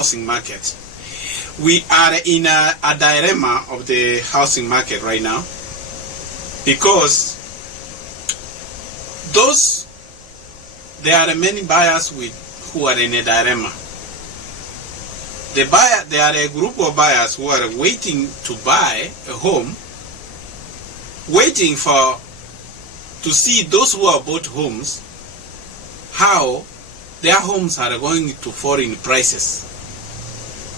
housing market. We are in a dilemma of the housing market right now, because there are many buyers who are in a dilemma. There are a group of buyers who are waiting to buy a home, waiting to see those who have bought homes, how their homes are going to fall in prices.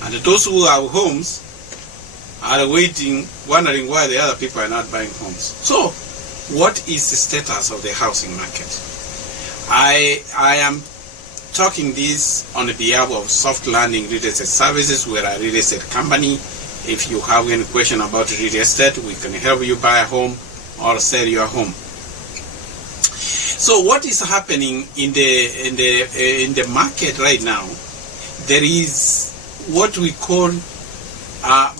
And those who have homes are wondering why the other people are not buying homes. So, what is the status of the housing market? I am talking this on behalf of Soft Landing Real Estate Services. We are a real estate company. If you have any question about real estate, we can help you buy a home or sell your home. So what is happening in the market right now? There is what we call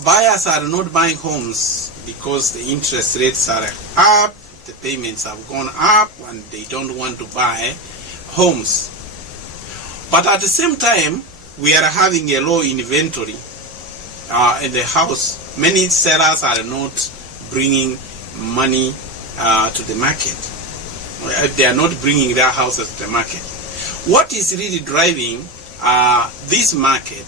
buyers are not buying homes because the interest rates are up, the payments have gone up, and they don't want to buy homes. But at the same time, we are having a low inventory in the house. Many sellers are not bringing money to the market. They are not bringing their houses to the market. What is really driving this market?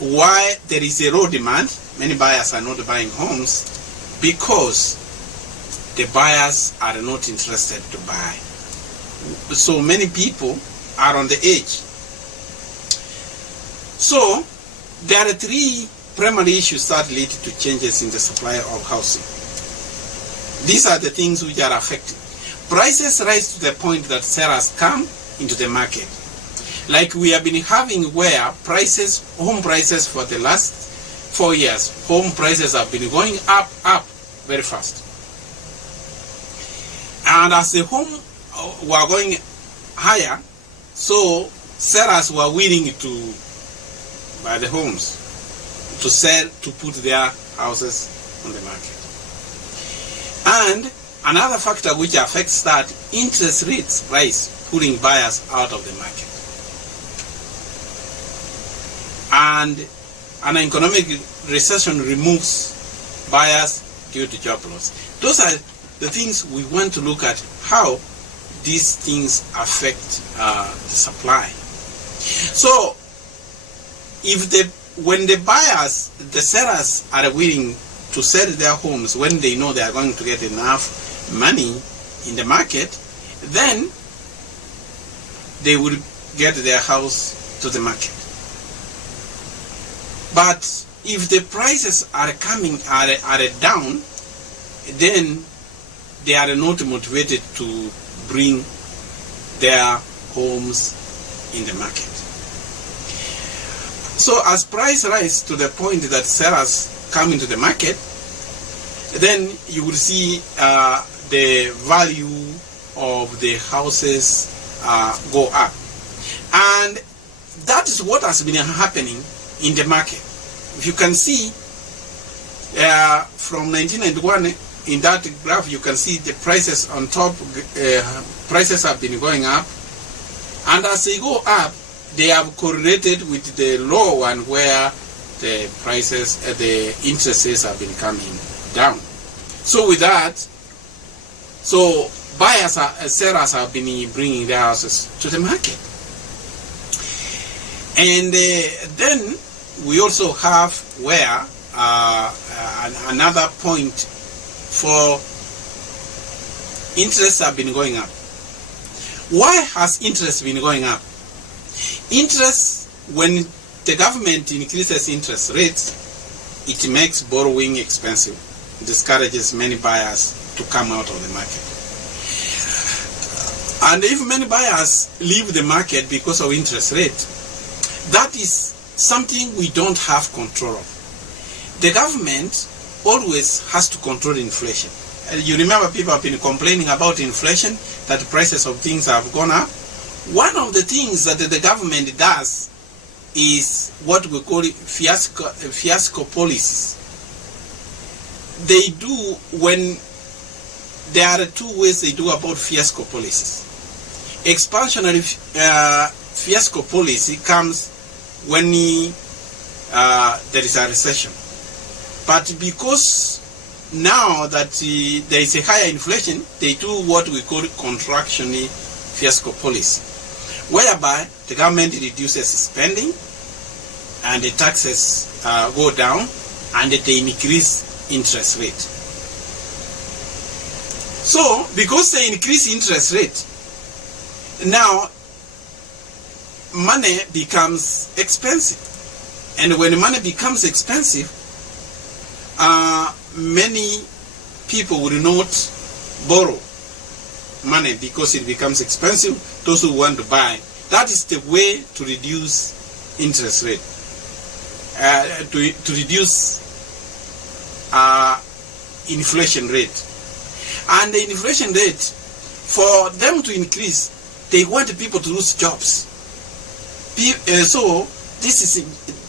Why there is a low demand? Many buyers are not buying homes because the buyers are not interested to buy. So many people are on the edge. So there are three primary issues that lead to changes in the supply of housing. These are the things which are affecting. Prices rise to the point that sellers come into the market. Like we have been having where home prices for the last 4 years, home prices have been going up very fast. And as the home were going higher, so sellers were willing to buy the homes, to sell, to put their houses on the market. And another factor which affects that, interest rates rise, pulling buyers out of the market. And an economic recession removes buyers due to job loss. Those are the things we want to look at, how these things affect the supply. So, when the buyers, the sellers are willing to sell their homes when they know they are going to get enough money in the market, then they will get their house to the market. But if the prices are down, then they are not motivated to bring their homes in the market. So as price rise to the point that sellers come into the market, then you will see the value of the houses go up. And that is what has been happening in the market. If you can see from 1991, in that graph you can see the prices on top, prices have been going up, and as they go up, they have correlated with the low one where the prices, the interest rates have been coming down. So with that, so sellers have been bringing their houses to the market. And then we also have where another point for interests have been going up. Why has interest been going up? Interest, when the government increases interest rates, it makes borrowing expensive. It discourages many buyers to come out of the market. And if many buyers leave the market because of interest rate, that is something we don't have control of. The government always has to control inflation. You remember people have been complaining about inflation, that the prices of things have gone up. One of the things that the government does is what we call fiasco policies. They do, when there are two ways they do about fiasco policies. Expansionary fiasco policy comes when there is a recession. But because now that there is a higher inflation, they do what we call contractionary fiscal policy, whereby the government reduces spending and the taxes go down and they increase interest rate. So, because they increase interest rate, now money becomes expensive. And when money becomes expensive, many people will not borrow money because it becomes expensive. Those who want to buy, that is the way to reduce interest rate, to reduce inflation rate. And the inflation rate, for them to increase, they want people to lose jobs. So this is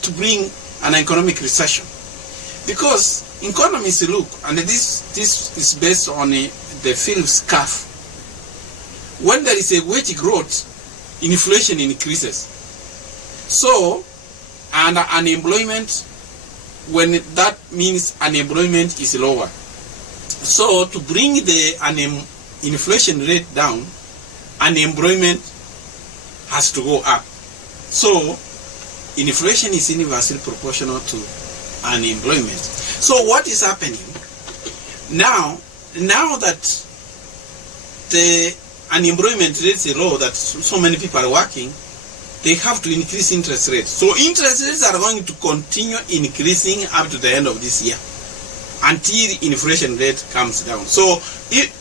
to bring an economic recession. Because economists look, and this is based on the Phillips curve. When there is a wage growth, inflation increases. So, and unemployment, when that means unemployment is lower. So to bring the inflation rate down, unemployment has to go up. So inflation is inversely proportional to unemployment. So what is happening now that the unemployment rate is low, that so many people are working, they have to increase interest rates. So interest rates are going to continue increasing up to the end of this year until inflation rate comes down. So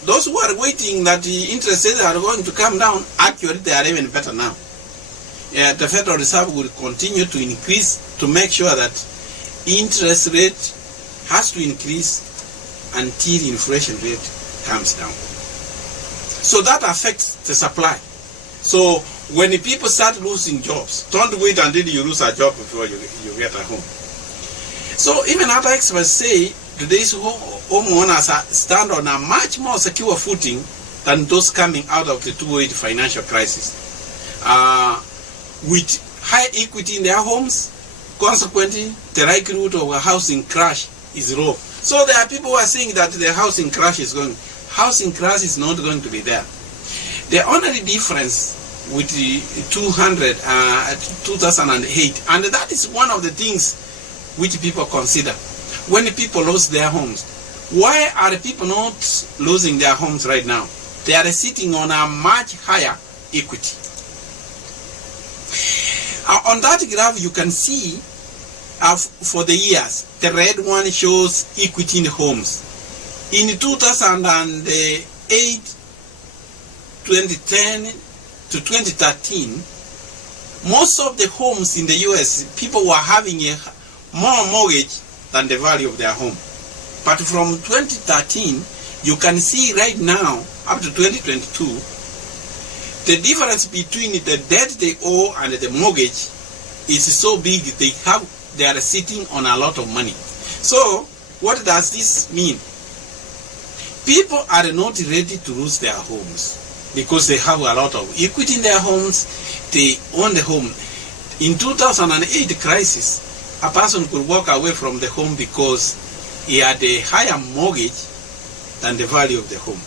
those who are waiting that the interest rates are going to come down, actually they are even better now. The Federal Reserve will continue to increase to make sure that interest rate has to increase until inflation rate comes down. So that affects the supply. So when the people start losing jobs, don't wait until you lose a job before you get a home. So even other experts say today's homeowners stand on a much more secure footing than those coming out of the 2008 financial crisis. With high equity in their homes, consequently, the likelihood of a housing crash is low. So there are people who are saying that the housing crash is going. Housing crash is not going to be there. The only difference with the 2008, and that is one of the things which people consider when people lose their homes. Why are people not losing their homes right now? They are sitting on a much higher equity. On that graph, you can see for the years, the red one shows equity in homes. In 2008, 2010 to 2013, most of the homes in the US, people were having a more mortgage than the value of their home. But from 2013, you can see right now, up to 2022, the difference between the debt they owe and the mortgage is so big, they are sitting on a lot of money. So, what does this mean? People are not ready to lose their homes because they have a lot of equity in their homes, they own the home. In 2008 crisis, a person could walk away from the home because he had a higher mortgage than the value of the home.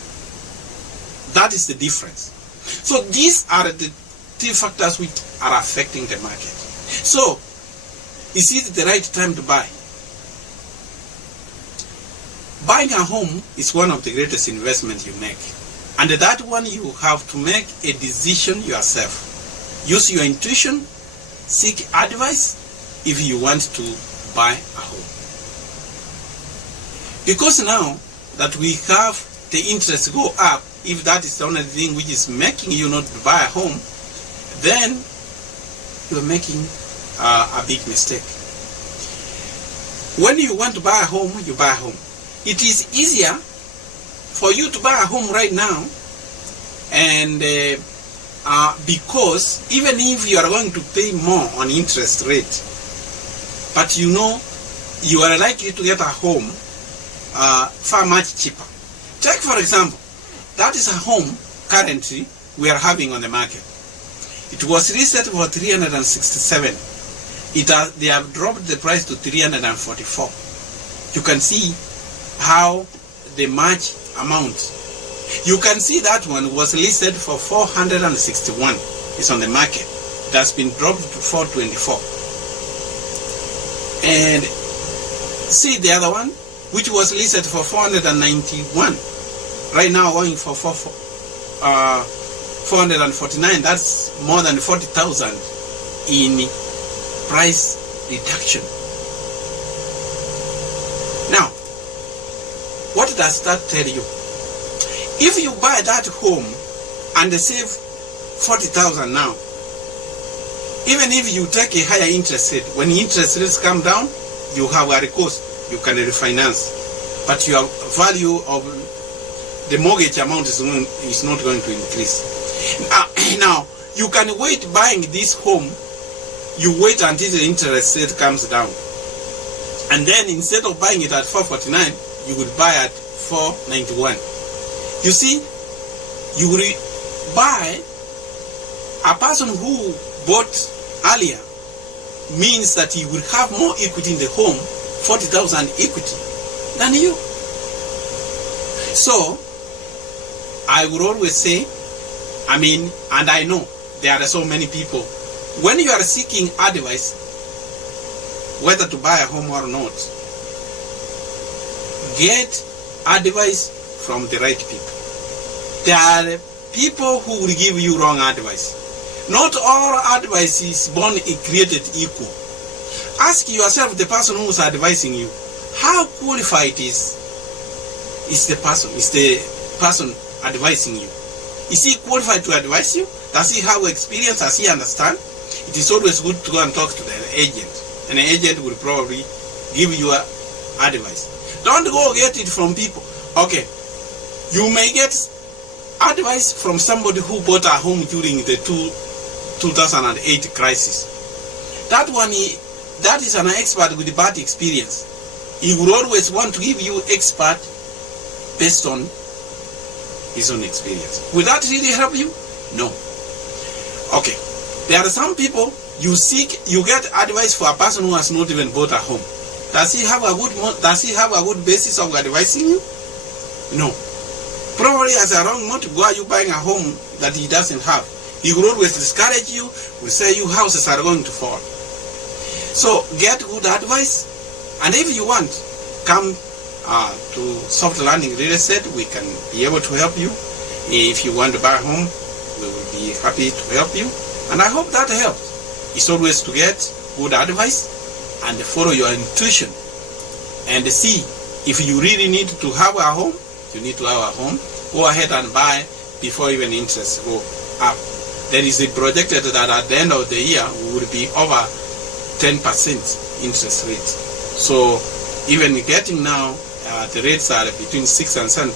That is the difference. So these are the three factors which are affecting the market. So, is it the right time to buy? Buying a home is one of the greatest investments you make. And that one you have to make a decision yourself. Use your intuition, seek advice if you want to buy a home. Because now that we have the interest go up, if that is the only thing which is making you not buy a home, then you're making a big mistake. When you want to buy a home, you buy a home. It is easier for you to buy a home right now, and because even if you are going to pay more on interest rate, but you know you are likely to get a home far much cheaper. Take for example, that is a home currently we are having on the market. It was listed for $367. they have dropped the price to 344. You can see how the much amount. You can see that one was listed for 461. It's on the market. It has been dropped to 424. And see the other one, which was listed for 491. Right now going for 449. That's more than 40,000 in price reduction. Now, what does that tell you? If you buy that home and save 40,000 now, even if you take a higher interest rate, when interest rates come down, you have a recourse, you can refinance, but your value of the mortgage amount is not going to increase. Now, you can wait buying this home, you wait until the interest rate comes down. And then instead of buying it at 449, you would buy at 491. You see, you will buy a person who bought earlier means that he will have more equity in the home, 40,000 equity, than you. So, I would always say, and I know there are so many people, when you are seeking advice, whether to buy a home or not, get advice from the right people. There are people who will give you wrong advice. Not all advice is created equal. Ask yourself, the person who is advising you, how qualified is the person advising you? Is he qualified to advise you? Does he have experience? Does he understand? It is always good to go and talk to the agent. And the agent will probably give you advice. Don't go get it from people. Okay, you may get advice from somebody who bought a home during the 2008 crisis. That is an expert with bad experience. He will always want to give you expert based on his own experience. Will that really help you? No. Okay. There are some people you get advice for a person who has not even bought a home. Does he have a good basis of advising you? No. Probably as a wrong motive, why are you buying a home that he doesn't have? He will always discourage you, will say your houses are going to fall. So get good advice, and if you want, come to Soft Landing Real Estate. We can be able to help you. If you want to buy a home, we will be happy to help you. And I hope that helps. It's always to get good advice and follow your intuition and see if you really need to have a home. You need to have a home. Go ahead and buy before even interest go up. There is a projected that at the end of the year we will be over 10% interest rate. So even getting now, the rates are between 6 and 7%.